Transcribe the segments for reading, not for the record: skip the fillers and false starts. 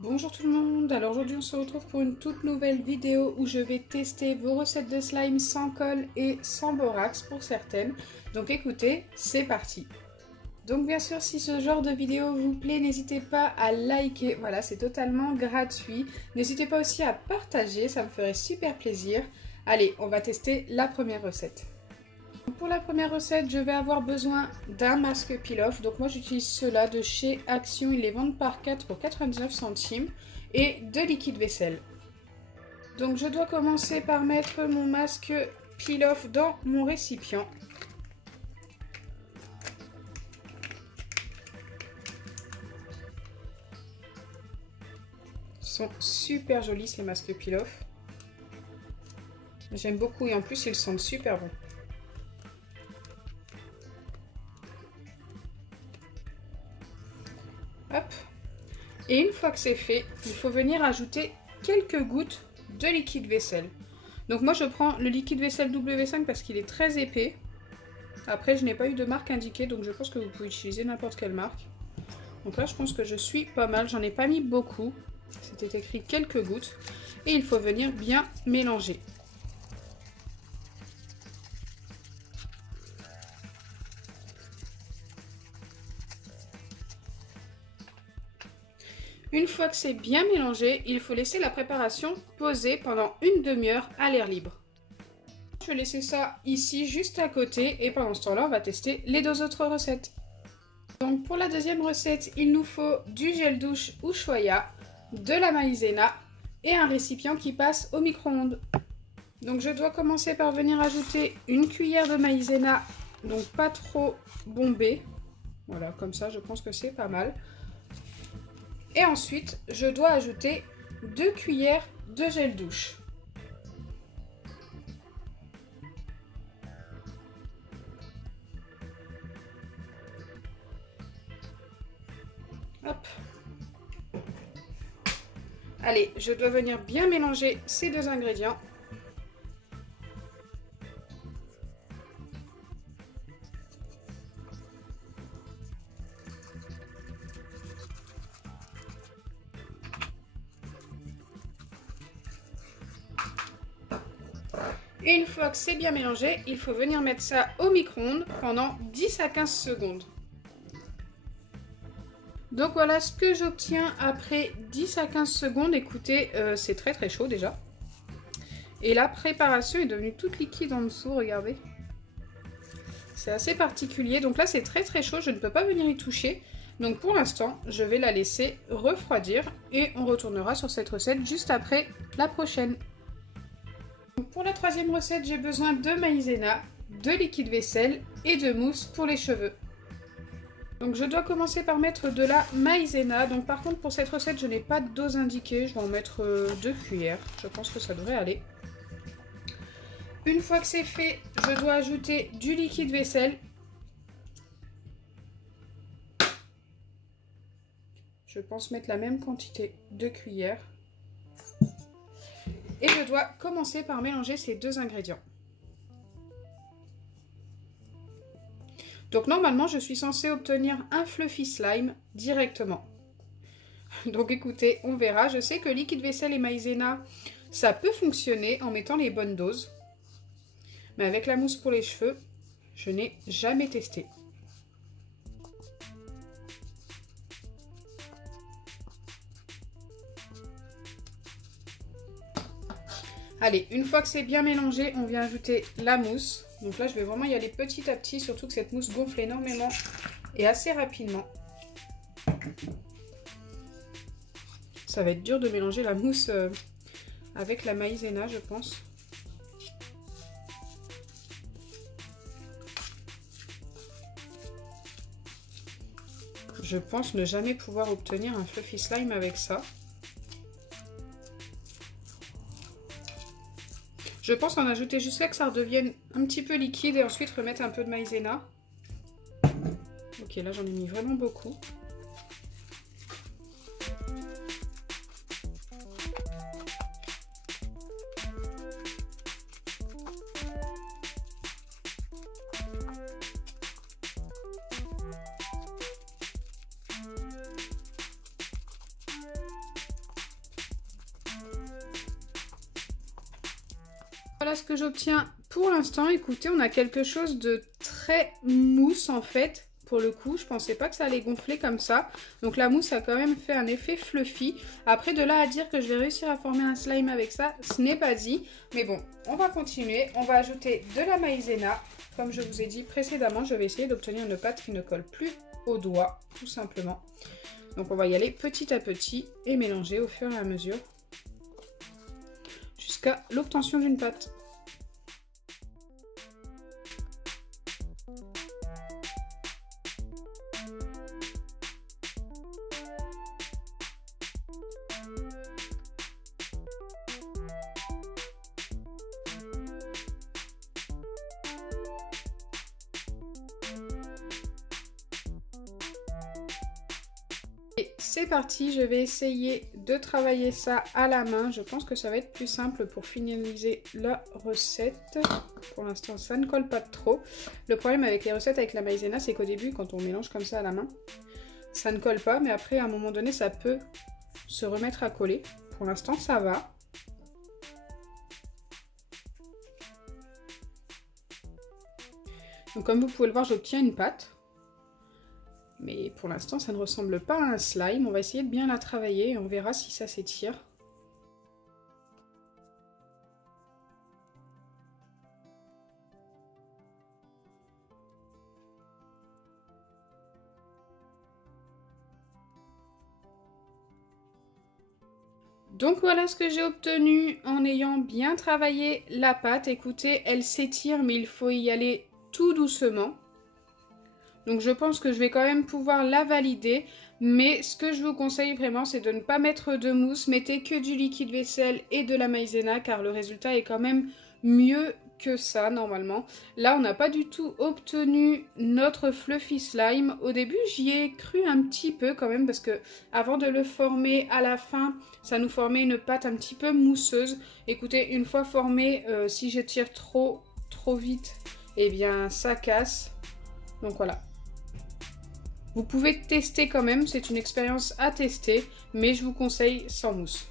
Bonjour tout le monde, alors aujourd'hui on se retrouve pour une toute nouvelle vidéo où je vais tester vos recettes de slime sans colle et sans borax pour certaines. Donc écoutez, c'est parti. Donc bien sûr si ce genre de vidéo vous plaît, n'hésitez pas à liker, voilà c'est totalement gratuit. N'hésitez pas aussi à partager, ça me ferait super plaisir. Allez, on va tester la première recette. Pour la première recette, je vais avoir besoin d'un masque peel-off. Donc moi j'utilise ceux-là de chez Action, ils les vendent par 4 pour 99 centimes. Et de liquide vaisselle. Donc je dois commencer par mettre mon masque peel-off dans mon récipient. Ils sont super jolis ces masques peel-off. J'aime beaucoup et en plus ils sentent super bon. Hop. Et une fois que c'est fait, il faut venir ajouter quelques gouttes de liquide vaisselle. Donc moi je prends le liquide vaisselle W5 parce qu'il est très épais. Après je n'ai pas eu de marque indiquée donc je pense que vous pouvez utiliser n'importe quelle marque. Donc là je pense que je suis pas mal, j'en ai pas mis beaucoup. C'était écrit quelques gouttes. Et il faut venir bien mélanger. Une fois que c'est bien mélangé, il faut laisser la préparation poser pendant une demi-heure à l'air libre. Je vais laisser ça ici juste à côté et pendant ce temps-là, on va tester les deux autres recettes. Donc pour la deuxième recette, il nous faut du gel douche Ushuaïa, de la maïzena et un récipient qui passe au micro-ondes. Donc je dois commencer par venir ajouter une cuillère de maïzena, donc pas trop bombée. Voilà, comme ça je pense que c'est pas mal. Et ensuite, je dois ajouter 2 cuillères de gel douche. Hop. Allez, je dois venir bien mélanger ces deux ingrédients. Et une fois que c'est bien mélangé, il faut venir mettre ça au micro-ondes pendant 10 à 15 secondes. Donc voilà ce que j'obtiens après 10 à 15 secondes. Écoutez, c'est très chaud déjà. Et la préparation est devenue toute liquide en dessous, regardez. C'est assez particulier. Donc là c'est très chaud, je ne peux pas venir y toucher. Donc pour l'instant, je vais la laisser refroidir et on retournera sur cette recette juste après la prochaine. Pour la troisième recette, j'ai besoin de maïzena, de liquide vaisselle et de mousse pour les cheveux. Donc je dois commencer par mettre de la maïzena. Donc par contre pour cette recette, je n'ai pas de dose indiquée. Je vais en mettre 2 cuillères. Je pense que ça devrait aller. Une fois que c'est fait, je dois ajouter du liquide vaisselle. Je pense mettre la même quantité de cuillères. Et je dois commencer par mélanger ces deux ingrédients. Donc normalement, je suis censée obtenir un fluffy slime directement. Donc écoutez, on verra. Je sais que liquide vaisselle et maïzena, ça peut fonctionner en mettant les bonnes doses. Mais avec la mousse pour les cheveux, je n'ai jamais testé. Allez, une fois que c'est bien mélangé, on vient ajouter la mousse. Donc là, je vais vraiment y aller petit à petit, surtout que cette mousse gonfle énormément et assez rapidement. Ça va être dur de mélanger la mousse avec la maïzena, je pense. Je pense ne jamais pouvoir obtenir un fluffy slime avec ça. Je pense en ajouter juste là que ça redevienne un petit peu liquide et ensuite remettre un peu de maïzena. Ok, là j'en ai mis vraiment beaucoup. voilà ce que j'obtiens pour l'instant. Écoutez, on a quelque chose de très mousse en fait. Pour le coup, je pensais pas que ça allait gonfler comme ça. Donc la mousse a quand même fait un effet fluffy. Après, de là à dire que je vais réussir à former un slime avec ça, ce n'est pas dit. Mais bon, on va continuer. On va ajouter de la maïzena. Comme je vous ai dit précédemment, je vais essayer d'obtenir une pâte qui ne colle plus au doigt, tout simplement. Donc on va y aller petit à petit et mélanger au fur et à mesure jusqu'à l'obtention d'une pâte. Et c'est parti, je vais essayer de travailler ça à la main. Je pense que ça va être plus simple pour finaliser la recette. Pour l'instant, ça ne colle pas trop. Le problème avec les recettes avec la maïzena, c'est qu'au début, quand on mélange comme ça à la main, ça ne colle pas. Mais après, à un moment donné, ça peut se remettre à coller. Pour l'instant, ça va. Donc comme vous pouvez le voir, j'obtiens une pâte. Mais pour l'instant, ça ne ressemble pas à un slime. On va essayer de bien la travailler et on verra si ça s'étire. Donc voilà ce que j'ai obtenu en ayant bien travaillé la pâte. Écoutez, elle s'étire, mais il faut y aller tout doucement. Donc je pense que je vais quand même pouvoir la valider. Mais ce que je vous conseille vraiment, c'est de ne pas mettre de mousse. Mettez que du liquide vaisselle et de la maïzena, car le résultat est quand même mieux que ça normalement. Là, on n'a pas du tout obtenu notre fluffy slime. Au début, j'y ai cru un petit peu quand même, parce que avant de le former à la fin, ça nous formait une pâte un petit peu mousseuse. Écoutez, une fois formé, si je tire trop vite, eh bien ça casse. Donc voilà. Vous pouvez tester quand même, c'est une expérience à tester, mais je vous conseille sans mousse.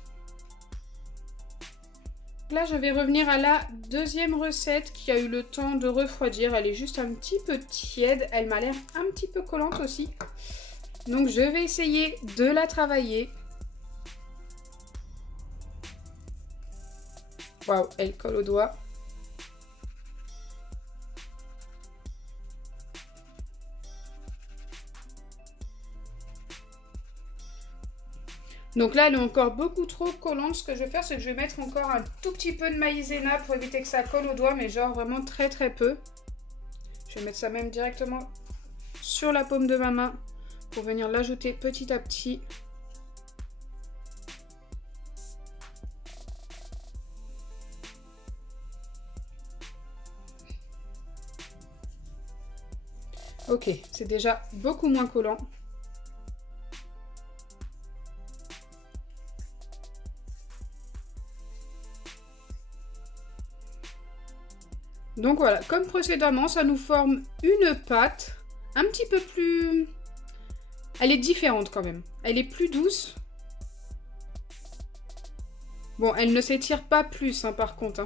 Là, je vais revenir à la deuxième recette qui a eu le temps de refroidir. Elle est juste un petit peu tiède, elle m'a l'air un petit peu collante aussi. Donc je vais essayer de la travailler. Waouh, elle colle au doigt. Donc là, elle est encore beaucoup trop collante. Ce que je vais faire, c'est que je vais mettre encore un tout petit peu de maïzena pour éviter que ça colle au doigt, mais genre vraiment très peu. Je vais mettre ça même directement sur la paume de ma main pour venir l'ajouter petit à petit. Ok, c'est déjà beaucoup moins collant. Donc voilà, comme précédemment, ça nous forme une pâte un petit peu plus... Elle est différente quand même. Elle est plus douce. Bon, elle ne s'étire pas plus hein, par contre. Hein.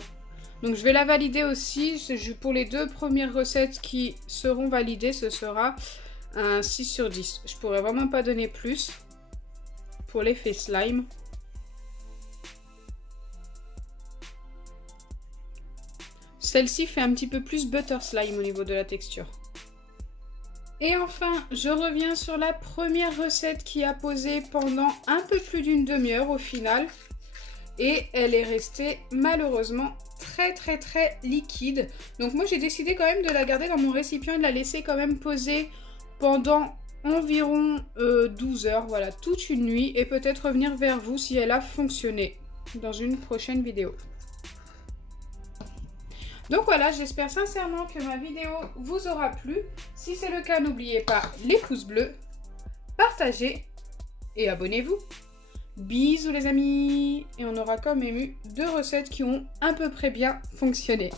Donc je vais la valider aussi. Pour les deux premières recettes qui seront validées, ce sera un 6 sur 10. Je pourrais vraiment pas donner plus pour l'effet slime. Celle-ci fait un petit peu plus butter slime au niveau de la texture. Et enfin, je reviens sur la première recette qui a posé pendant un peu plus d'une demi-heure au final. Et elle est restée malheureusement très liquide. Donc moi j'ai décidé quand même de la garder dans mon récipient et de la laisser quand même poser pendant environ 12 heures. Voilà, toute une nuit. Et peut-être revenir vers vous si elle a fonctionné dans une prochaine vidéo. Donc voilà, j'espère sincèrement que ma vidéo vous aura plu. Si c'est le cas, n'oubliez pas les pouces bleus, partagez et abonnez-vous. Bisous les amis. Et on aura quand même eu deux recettes qui ont à peu près bien fonctionné.